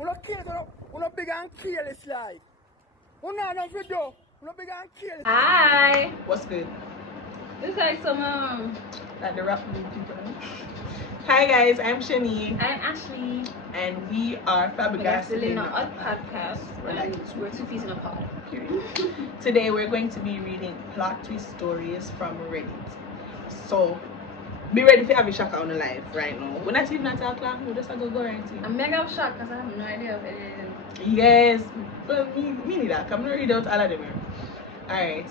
Uno kill it, uno big and kill this life. Uno no video, uno big and kill it. Hi. What's good? It's like some Like the rap people. Hi guys, I'm Shani. I'm Ashley. And we are Flabbergasted in a podcast. We're two feet in a pod. Period. Today we're going to be reading plot twist stories from Reddit. So be ready for having shock on the live right now. We're not even at our clock, we're just gonna go right in. I'm mega shocked because I have no idea of anything. Yes, but me neither. I'm gonna read out all of them here. Alright.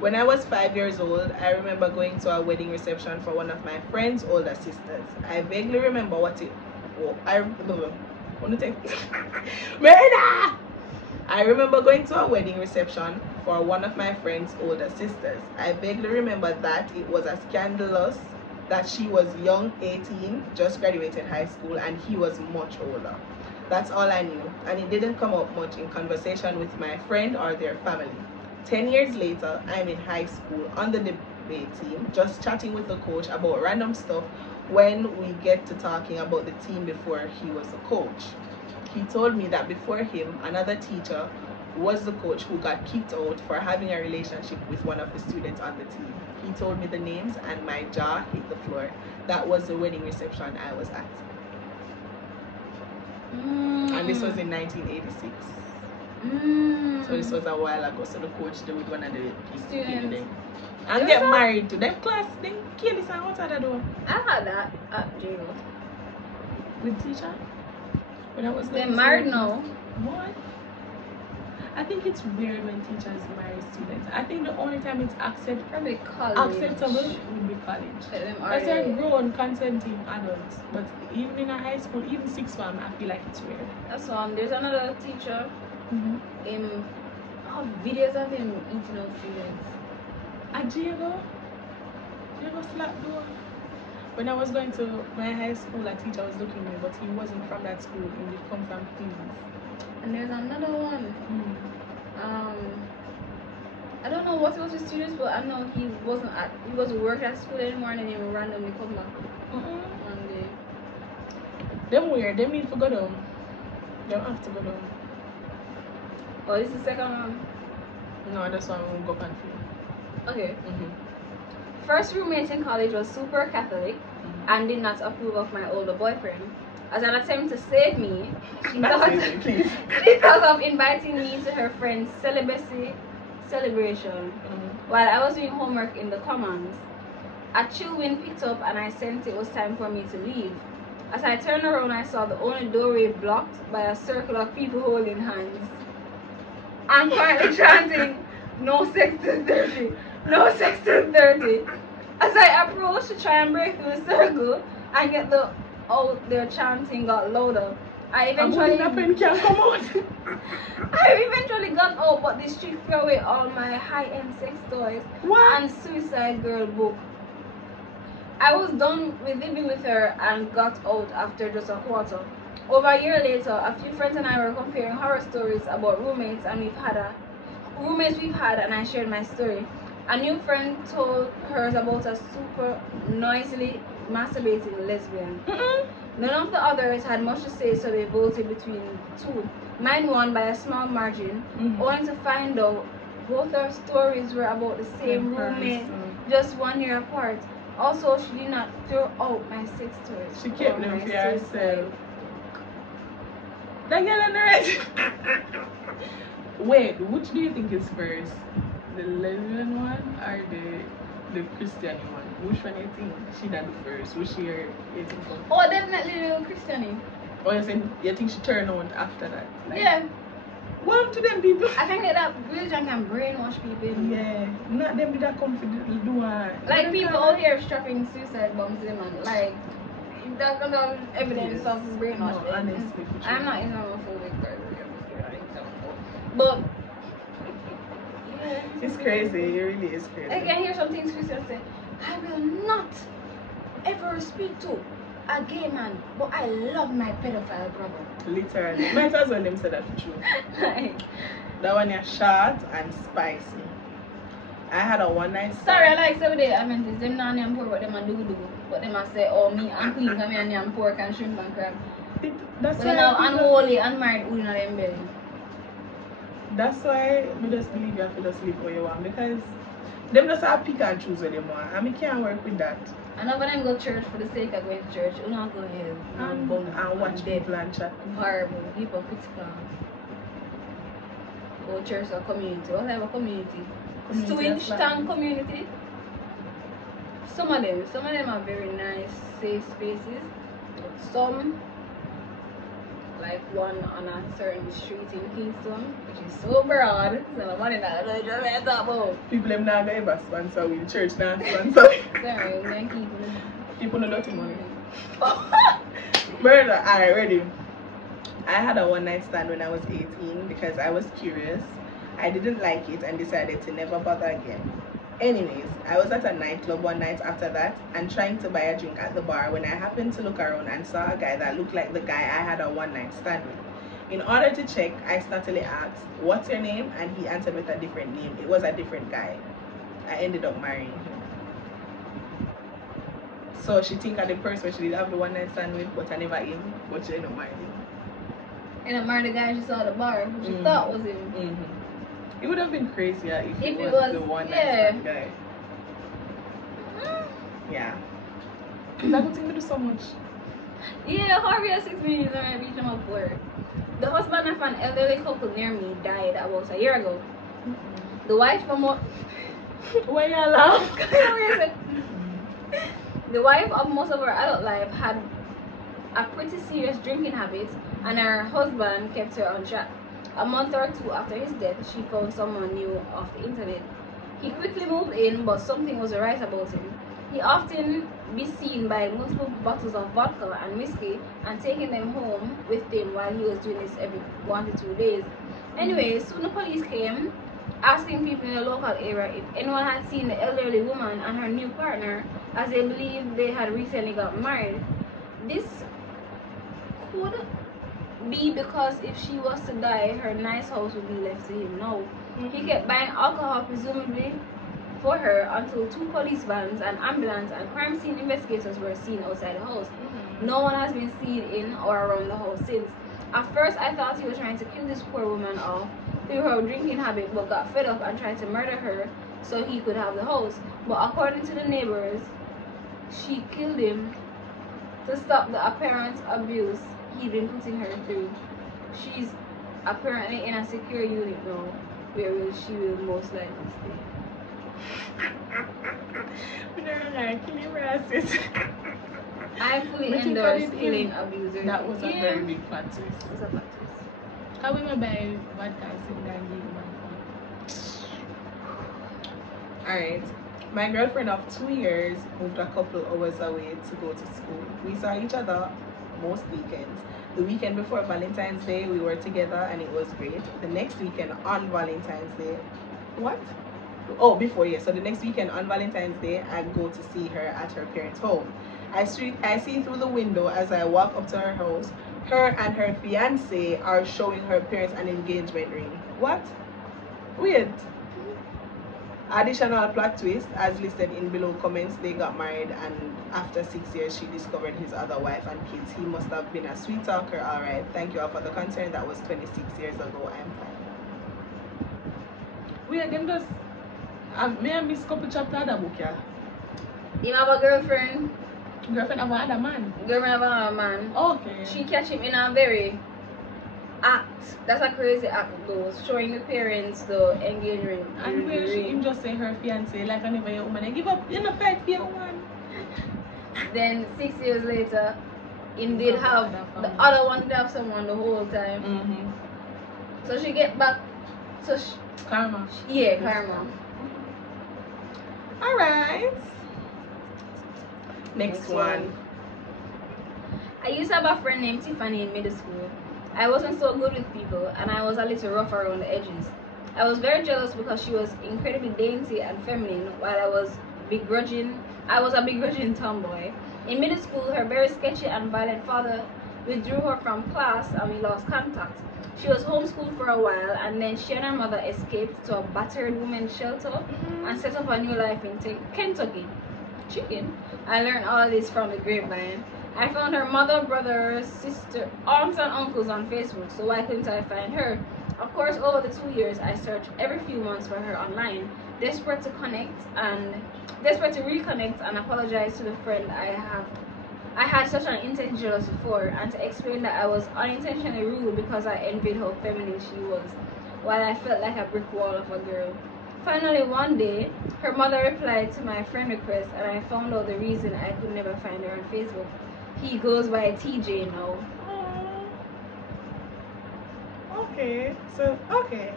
When I was 5 years old, I remember going to a wedding reception for one of my friend's older sisters. I vaguely remember what it. Oh, I want to take. Murder! I remember going to a wedding reception for one of my friend's older sisters. I vaguely remember that it was a scandalous that she was young, 18, just graduated high school, and he was much older. That's all I knew, and it didn't come up much in conversation with my friend or their family. 10 years later, I'm in high school on the debate team, just chatting with the coach about random stuff when we get to talking about the team before he was the coach. He told me that before him, another teacher was the coach who got kicked out for having a relationship with one of the students on the team. He told me the names and my jaw hit the floor. That was the wedding reception I was at. And this was in 1986. So this was a while ago. So the coach did with one of the students and get married to them class. Then kill this and what other do? I had that at jail. With teacher? When I was they married now. What? I think it's weird when teachers marry students. I think the only time it's probably college. acceptable would be college. Because they're grown, consenting adults. But even in a high school, even sixth form, I feel like it's weird. That's one. There's another teacher. Videos of him eating out students. At Diego flat door. When I was going to my high school, a teacher was looking at me, but he wasn't from that school. He did come from Queens. And there's another one. I don't know what it was with students, but I know he wasn't working at school anymore, and then he would randomly come back one day. Them weird. They need to go down. They don't have to go down. Oh, this is the second one? No, this one will go confused. Okay. First roommate in college was super Catholic and did not approve of my older boyfriend. As an attempt to save me, she thought of inviting me to her friend's celibacy celebration while I was doing homework in the commons. A chill wind picked up and I sensed it was time for me to leave. As I turned around, I saw the only doorway blocked by a circle of people holding hands. I'm quietly chanting, "No sex till 30, no sex till 30." As I approached to try and break through the circle and get out, their chanting got louder. I eventually got out, but the street threw away all my high-end sex toys and Suicide Girl book. I was done with living with her and got out after just a quarter. Over a year later, a few friends and I were comparing horror stories about roommates we've had, and I shared my story. A new friend told hers about a super noisily masturbating lesbian. None of the others had much to say, so they voted between two. Mine won by a small margin, only to find out both our stories were about the same roommate, just 1 year apart. Also, she did not throw out my sex toys. She kept them for herself. That girl on the right. Wait, which do you think is first? The lesbian one or the Christian one? Which one do you think she did first? Which year you think of? Oh, definitely the Christian. Oh, you think she turned on after that? Like, yeah. Welcome to them people. I think that religion can brainwash people. Yeah. Not them with that confident do like people out here strapping suicide bombs to them and like that kind of evidence of this brainwash. No, honestly, I'm not Islamophobic, but yeah, it's crazy. It really is crazy. I can hear some things Christians say. I will not ever speak to a gay man, but I love my pedophile brother. Literally. Might as well them say that for true. Like, that one is short and spicy. I had a one night stand. Sorry, I like 7 days. I meant it's them not name pork, but them a do. But them a say, oh, me and clean, come here and name pork and shrimp and crab. That's But then why now people- unholy, unmarried, who in them belly. That's why we just believe you have to just live where you want because them just have pick and choose what they want. And we can't work with that. And over them go to church for the sake of going to church. You not go ahead And watch people and chat. Horrible, hypocritical. Go church or community. What type of community? Swing stand community. Some of them are very nice, safe spaces. Some, like one on a certain street in Kingston, which is so broad. So the money that I just let talk about. People them not gonna ever sponsor with the church now sponsor. Sorry, we're gonna keep People no dirty money. Brother, alright, ready. I had a one night stand when I was 18 because I was curious. I didn't like it and decided to never bother again. Anyways, I was at a nightclub one night after that and trying to buy a drink at the bar when I happened to look around and saw a guy that looked like the guy I had a one night stand with. In order to check, I startily asked, "What's your name?" and he answered with a different name. It was a different guy. I ended up marrying him. So she think of the person she did have the one night stand with, but I never him, but she ended up marrying him. And I married the guy she saw at the bar, who she thought was him. It would have been crazier if If it was the one night stand guy. Yeah. Is that good thing to do so much? Yeah, Harvey at 6 minutes and I reached him up for. The husband of an elderly couple near me died about a year ago. The wife of Why you laugh? The wife of most of her adult life had a pretty serious drinking habit, and her husband kept her on track. A month or two after his death, she found someone new off the internet. He quickly moved in, but something was right about him. He often be seen buying multiple bottles of vodka and whiskey and taking them home with him while he was doing this every 1 to 2 days. Anyway, soon the police came, asking people in the local area if anyone had seen the elderly woman and her new partner, as they believed they had recently got married. This could be because if she was to die, her nice house would be left to him now. He kept buying alcohol, presumably for her, until 2 police vans, an ambulance, and crime scene investigators were seen outside the house. No one has been seen in or around the house since. At first, I thought he was trying to kill this poor woman off through her drinking habit, but got fed up and tried to murder her so he could have the house. But according to the neighbors, she killed him to stop the apparent abuse he'd been putting her through. She's apparently in a secure unit now, where she will most likely stay. I fully endorse killing abusers. That was a very big plot twist. It was a plot twist. How we may buy vodka and sit down and give man. Alright. My girlfriend of 2 years moved a couple hours away to go to school. We saw each other most weekends. The weekend before Valentine's Day, we were together and it was great. The next weekend on Valentine's Day, what? Oh, before, yeah. So the next weekend on Valentine's Day, I go to see her at her parents' home. I see through the window as I walk up to her house. Her and her fiance are showing her parents an engagement ring. What? Weird. Additional plot twist, as listed in below comments, they got married and after 6 years she discovered his other wife and kids. He must have been a sweet talker. Alright, thank you all for the concern. That was 26 years ago. I'm fine. We are them just may I miss couple chapter of the book, yeah? You have a girlfriend. Girlfriend of another man. Girlfriend of another man. Okay. She catch him in a very act. That's a crazy act though. Showing the parents the engagement. And where she him just say her fiance like I never your woman. I give up, you know, fight for your woman. Then 6 years later, him did have the other one did have someone the whole time. So she get back. So she, Karma. yeah, karma. Alright. Next one. I used to have a friend named Tiffany in middle school. I wasn't so good with people and I was a little rough around the edges. I was very jealous because she was incredibly dainty and feminine while I was a begrudging tomboy. In middle school, her very sketchy and violent father withdrew her from class and we lost contact. She was homeschooled for a while and then she and her mother escaped to a battered women's shelter and set up a new life in Kentucky. Chicken. I learned all this from the grapevine. I found her mother, brother, sister, aunts and uncles on Facebook, so why couldn't I find her? Of course, over the 2 years, I searched every few months for her online, desperate to reconnect and apologize to the friend I had such an intense jealousy for, and to explain that I was unintentionally rude because I envied how feminine she was, while I felt like a brick wall of a girl. Finally, one day, her mother replied to my friend request, and I found out the reason I could never find her on Facebook. He goes by TJ now. Okay, so okay.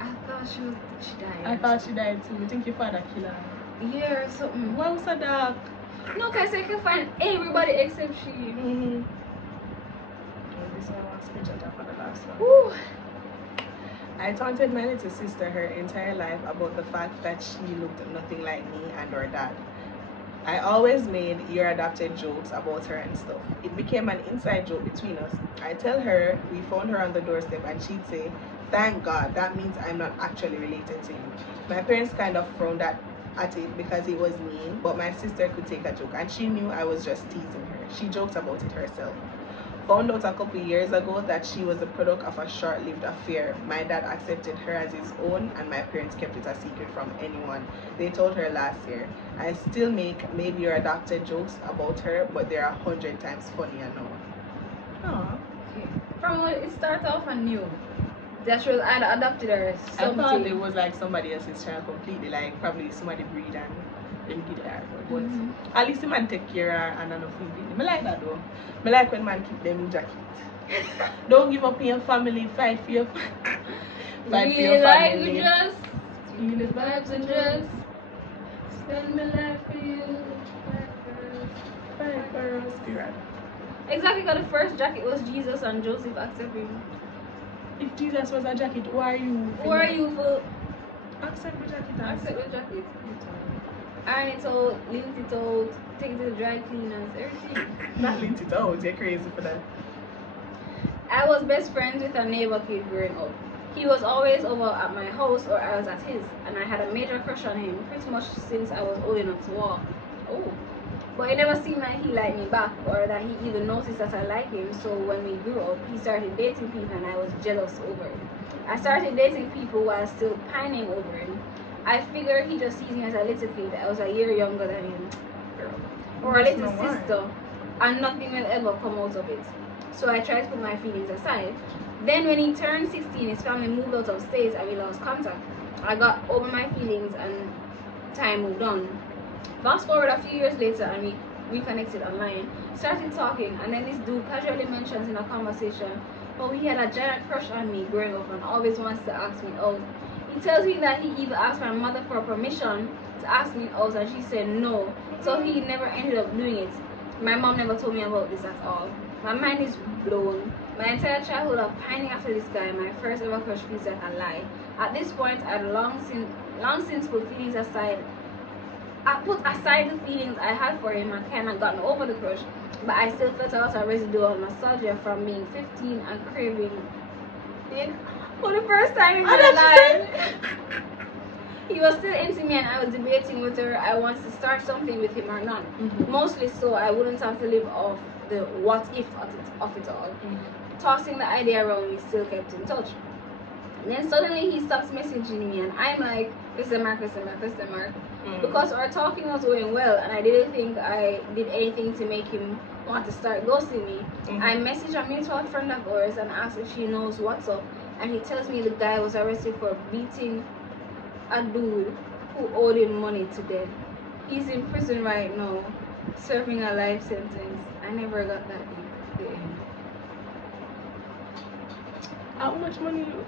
I thought she died. I thought she died too. You think your father killed her? Yeah, or something. Why was so dark? No, because I can find everybody except she. Mm-hmm. This one was screenshot for the last one. Woo. I taunted my little sister her entire life about the fact that she looked nothing like me and her dad. I always made your adopted jokes about her and stuff. It became an inside joke between us. I tell her we found her on the doorstep and she'd say, "Thank God, that means I'm not actually related to you." My parents kind of frowned at it because it was mean, but my sister could take a joke and she knew I was just teasing her. She joked about it herself. Found out a couple years ago that she was the product of a short-lived affair. My dad accepted her as his own and my parents kept it a secret from anyone. They told her last year. I still make maybe your adopted jokes about her, but they're 100 times funnier now. Oh. Okay. From when it started off and knew that she was either adopted or something. I thought it was like somebody else's child completely, like probably somebody breed and them give it her. But at least the man take care of her and enough food. I like that though. I like when man keep them in jacket. Don't give up in your family, fight for your family. Like we just feel the vibes and just spend my life for you. Fight for us, spirit. Exactly, because the first jacket was Jesus and Joseph accept him. If Jesus was a jacket, who are you? Who are you for? Accept the jacket. Accept the jacket. Iron it out, lint it out, take it to the dry cleaners, everything. Not lint it out, you're crazy for that. I was best friends with a neighbor kid growing up. He was always over at my house or I was at his, and I had a major crush on him pretty much since I was old enough to walk. Oh. But it never seemed like he liked me back or that he even noticed that I liked him, so when we grew up, he started dating people and I was jealous over it. I started dating people while still pining over him. I figured he just sees me as a little kid. I was a year younger than him. Or a little sister. And nothing will ever come out of it. So I tried to put my feelings aside. Then when he turned 16, his family moved out of state and we lost contact. I got over my feelings and time moved on. Fast forward a few years later and we reconnected online. Started talking and then this dude casually mentions in a conversation how he had a giant crush on me growing up and always wants to ask me out. He tells me that he even asked my mother for permission to ask me out and she said no, so he never ended up doing it. My mom never told me about this at all. My mind is blown. My entire childhood of pining after this guy, my first ever crush, feels like a lie. At this point, I'd long since put feelings aside. I put aside the feelings I had for him and kind of gotten over the crush, but I still felt a lot of residual nostalgia from being 15 and craving it for the first time in my life. He was still into me and I was debating whether I wanted to start something with him or not. Mostly so I wouldn't have to live off the what if of it all. Tossing the idea around, we still kept in touch. And then suddenly he stops messaging me and I'm like, question mark. Because our talking was going well and I didn't think I did anything to make him want to start ghosting me. I messaged a mutual friend of ours and asked if she knows what's up, and he tells me the guy was arrested for beating a dude who owed him money to death. He's in prison right now, serving a life sentence. I never got that deep. How much money you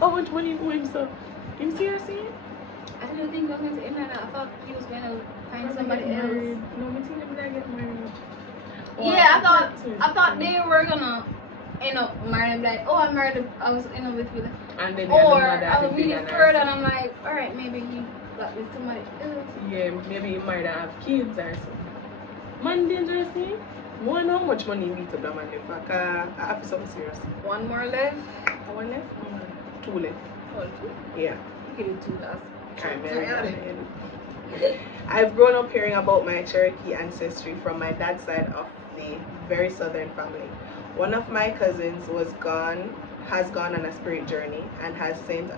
owe him, sir? You seriously? I didn't think he was going to end like that. I thought he was going to find somebody else. No, I think they get married. Yeah, I thought they were gonna end up marrying, like, oh, I was in love with you. And then or I was really scared and I'm like, alright, maybe he got with somebody else. Yeah, maybe he might have kids or something. Man, dangerous thing. One, how much money you need to that man left? I have something serious. One more left. One left? Two left. Oh, two? Yeah. You can do two last. I've grown up hearing about my Cherokee ancestry from my dad's side of the very southern family. One of my cousins has gone on a spirit journey and has spent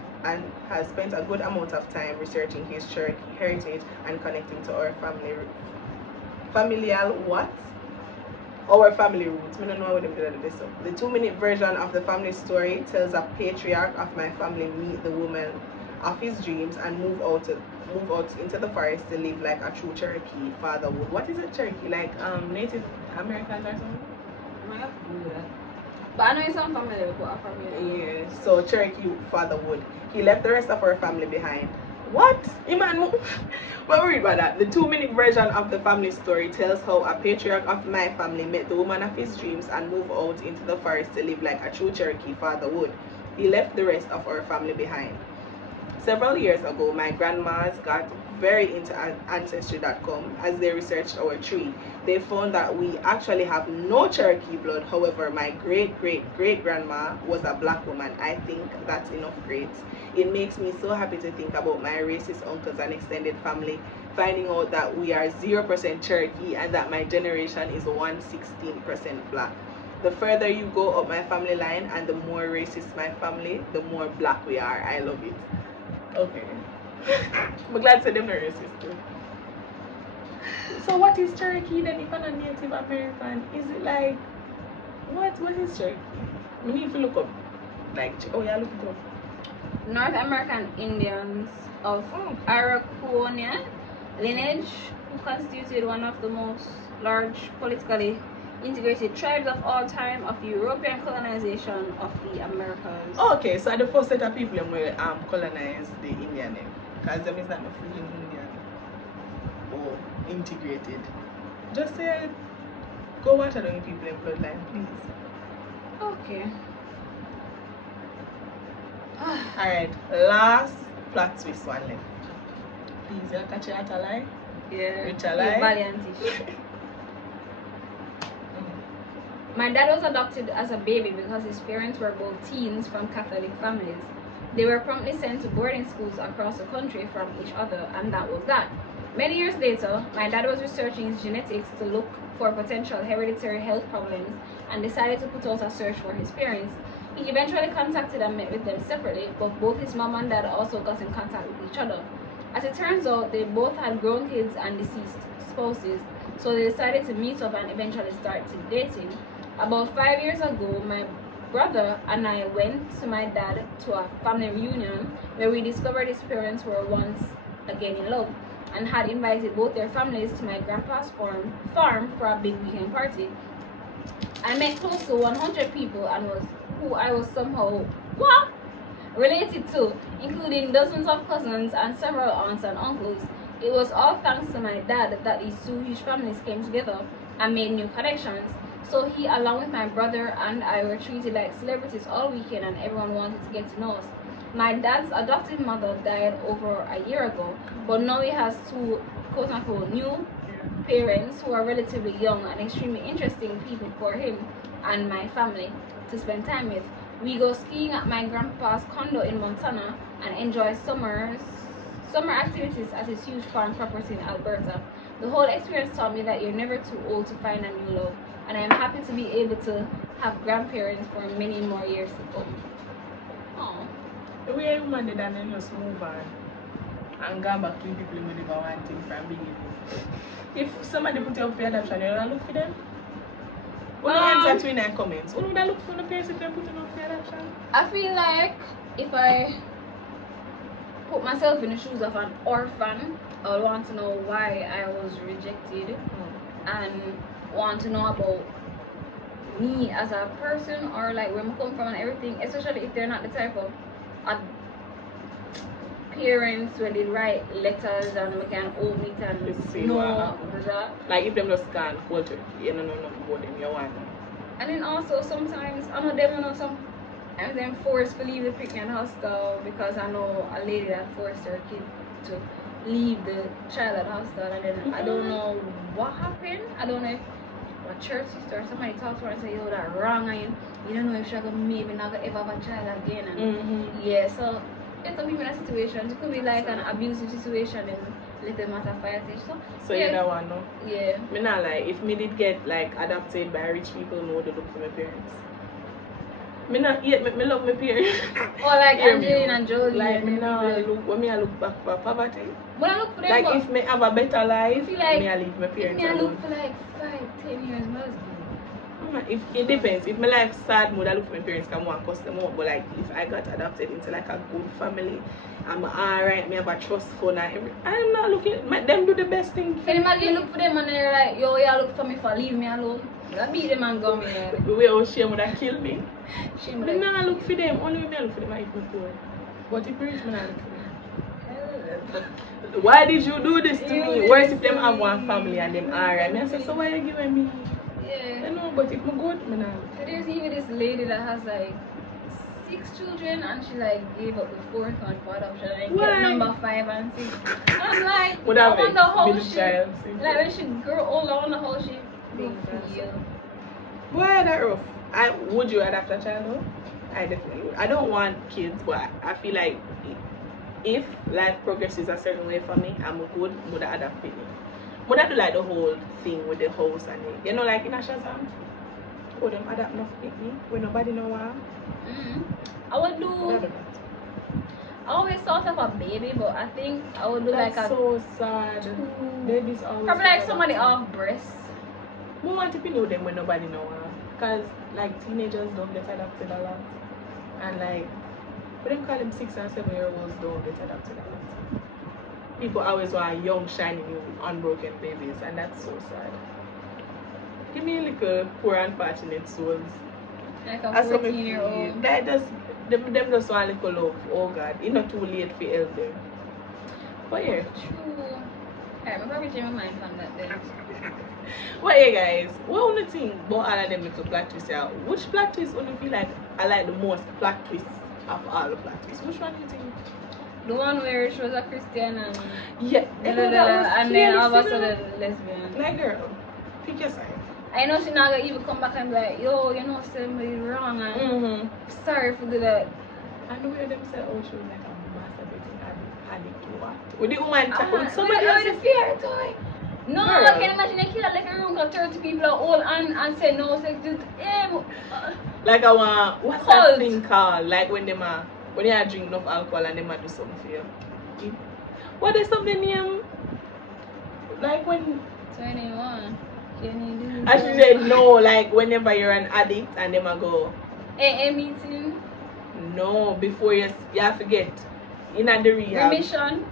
a good amount of time researching his Cherokee heritage and connecting to our our family roots. I don't know how them did this. The 2-minute version of the family story tells a patriarch of my family meet the woman of his dreams and move out into the forest to live like a true Cherokee father would. What is a Cherokee? Like Native Americans or something? I have to do that. But I know it's some family with a family. Yeah, so Cherokee father would. He left the rest of our family behind. What? Iman, but read about that. The 2-minute version of the family story tells how a patriarch of my family met the woman of his dreams and moved out into the forest to live like a true Cherokee father would. He left the rest of our family behind. Several years ago, my grandmas got very into Ancestry.com as they researched our tree. They found that we actually have no Cherokee blood. However, my great-great-great-grandma was a black woman. I think that's enough greats. It makes me so happy to think about my racist uncles and extended family, finding out that we are 0% Cherokee and that my generation is 116% black. The further you go up my family line and the more racist my family, the more black we are. I love it. Okay. I'm glad to say them not racist too. So what is Cherokee then if I'm a Native American? Is it like what is Cherokee? We need to look up. Like oh yeah, look it up. North American Indians of Iroquoian lineage who constituted one of the most large politically integrated tribes of all time of European colonization of the Americas. Okay, so the first set of people will colonize the Indian name. Because them is not no freaking Indian or integrated. Just say go water down people in bloodline, please. Okay. Alright, last plot twist one left. Please, you catch it at a lie? Yeah. Which a lie? Valiant-ish. My dad was adopted as a baby because his parents were both teens from Catholic families. They were promptly sent to boarding schools across the country from each other, and that was that. Many years later, my dad was researching his genetics to look for potential hereditary health problems and decided to put out a search for his parents. He eventually contacted and met with them separately, but both his mom and dad also got in contact with each other. As it turns out, they both had grown kids and deceased spouses, so they decided to meet up and eventually start dating. About 5 years ago, my brother and I went to my dad to a family reunion where we discovered his parents were once again in love and had invited both their families to my grandpa's farm for a big weekend party. I met close to 100 people and who I was somehow related to, including dozens of cousins and several aunts and uncles. It was all thanks to my dad that these two huge families came together and made new connections. So he, along with my brother and I, were treated like celebrities all weekend and everyone wanted to get to know us. My dad's adoptive mother died over a year ago, but now he has two quote-unquote new parents who are relatively young and extremely interesting people for him and my family to spend time with. We go skiing at my grandpa's condo in Montana and enjoy summer activities at his huge farm property in Alberta. The whole experience taught me that you're never too old to find a new love, and I am happy to be able to have grandparents for many more years to come. Oh. The way woman did and then just move on and go back to the people who never want things from beginning. If somebody put you up for adoption, you don't look for them? Who don't answer to in the comments? Who don't look for the parents if they're putting up for adoption? I feel like if I put myself in the shoes of an orphan, I would want to know why I was rejected and want to know about me as a person or like where I come from and everything, especially if they're not the type of parents when they write letters and we can open it and know that. Like if them just can't hold it, you don't know nothing about them, you want them. And then also sometimes I know them, you know, some and then forced to leave the picnic hostel because I know a lady that forced her kid to leave the child at hostel, and then I don't know what happened. I don't know if a church sister or somebody talked to her and said, yo, that wrong, and you don't know if she's gonna maybe not gonna ever have a child again. And yeah, so it's a people in a situation. It could be like an abusive situation in little matter fire stage. So you don't want no? Yeah. Me not like if me did get like adopted by rich people, no, they look for my parents. Me not yet. Me love my parents. Or like Hear me, Angelina Jolie. like me not look. When me I look back for poverty. When I look for them, Like if me have a better life, feel like me I leave my if parents me I look alone. for like 5-10 years, but If it depends. If my life sad mood, I look for my parents come and cost them out. But like if I got adopted into like a good family, I'm alright. Me have a trust fund and every. I'm not looking. Them do the best thing. can you imagine look for them and they're like, yo, yeah, look for me for leave me alone. I beat them and go me. The way how shame would have killed me. Shame Me not look for them. Only me I look for them. I if me poor. But if rich, me not look for them. Why did you do this to me? Worse if them have one family and them alright. Me I say, so why you giving me? Yeah. I know, but if me good, me not. So there's even this lady that has like 6 children and she like gave up the 4th one for adoption and kept number 5 and 6. I'm like, Would I have wonder how she, child, like when she grew older, I wonder how she feel. Why that rough? Would you adopt a child though? I definitely would. I don't want kids, but I feel like if life progresses a certain way for me, I'm good, would I adopt it? Would I do like the whole thing with the house and it? You know, like in a Shazam? Would them adapt enough with me when nobody know why? I would do. I always thought of a baby, but I think I would do That's like a. so sad. Babies always. Probably like somebody off breast. We want to know them when nobody know why. Because like teenagers don't get adopted a lot. And like, what them call them 6 and 7-year-olds don't get adopted a lot. People always want young, shiny, new, unbroken babies, and that's so sad. Give me a little poor, unfortunate souls. Like a 14-year-old. That just, them just want a little love. Oh God, it's not too late for help them. But yeah. True. Alright, I'm probably change my mind from that then. But yeah, guys, what would you think about all of them little plot twists here? Which plot twist would you feel like I like the most plot twists of all the plot twists? Which one do you think? The one where she was a Christian and yeah, and then all of a sudden lesbian. Like girl, pick your side. I know she's not gonna even come back and be like, yo, you know somebody wrong and sorry for that. And the way them said, oh, she was like a masturbating addict to what? With the woman with somebody with else. the fear toy. No, Girl. I can imagine a kid like a room of 30 people all and say no sex to him. Like I want, what's Cult. that thing called? Like when them are, when you are drinking enough alcohol and them are do something for you. What is something name? Like when 21. Can you do I should say no, like whenever you're an addict and them a go AA meeting. no, before you have to get in at the rehab. Remission.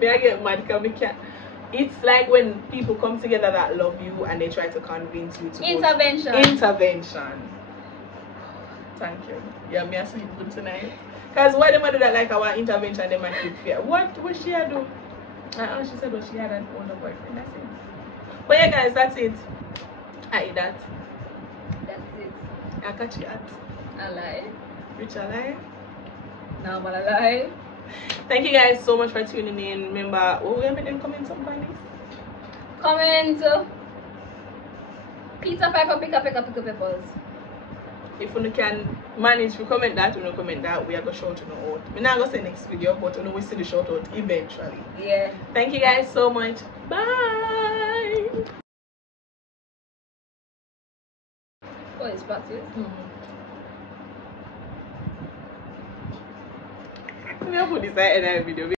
May I get mad because we can't. It's like when people come together that love you and they try to convince you to Intervention. go to intervention. Thank you. Yeah, me I sleep good tonight. Because why them do that like our intervention they might keep fear. What would she do? She said she had an older boyfriend. That's it. But yeah guys, that's it. I eat that. That's it. I catch you at I lie. Rich alive. Now I'm alive. Thank you guys so much for tuning in. Remember, oh, we have them comment some funny. Comment. Pizza piper pick up peppers. If you can manage to comment that, you comment that, we are gonna shout you out. We're not gonna say next video, but we see the shout out eventually. Yeah. Thank you guys so much. Bye. Oh, it's practice. Let me put this at the end of the video.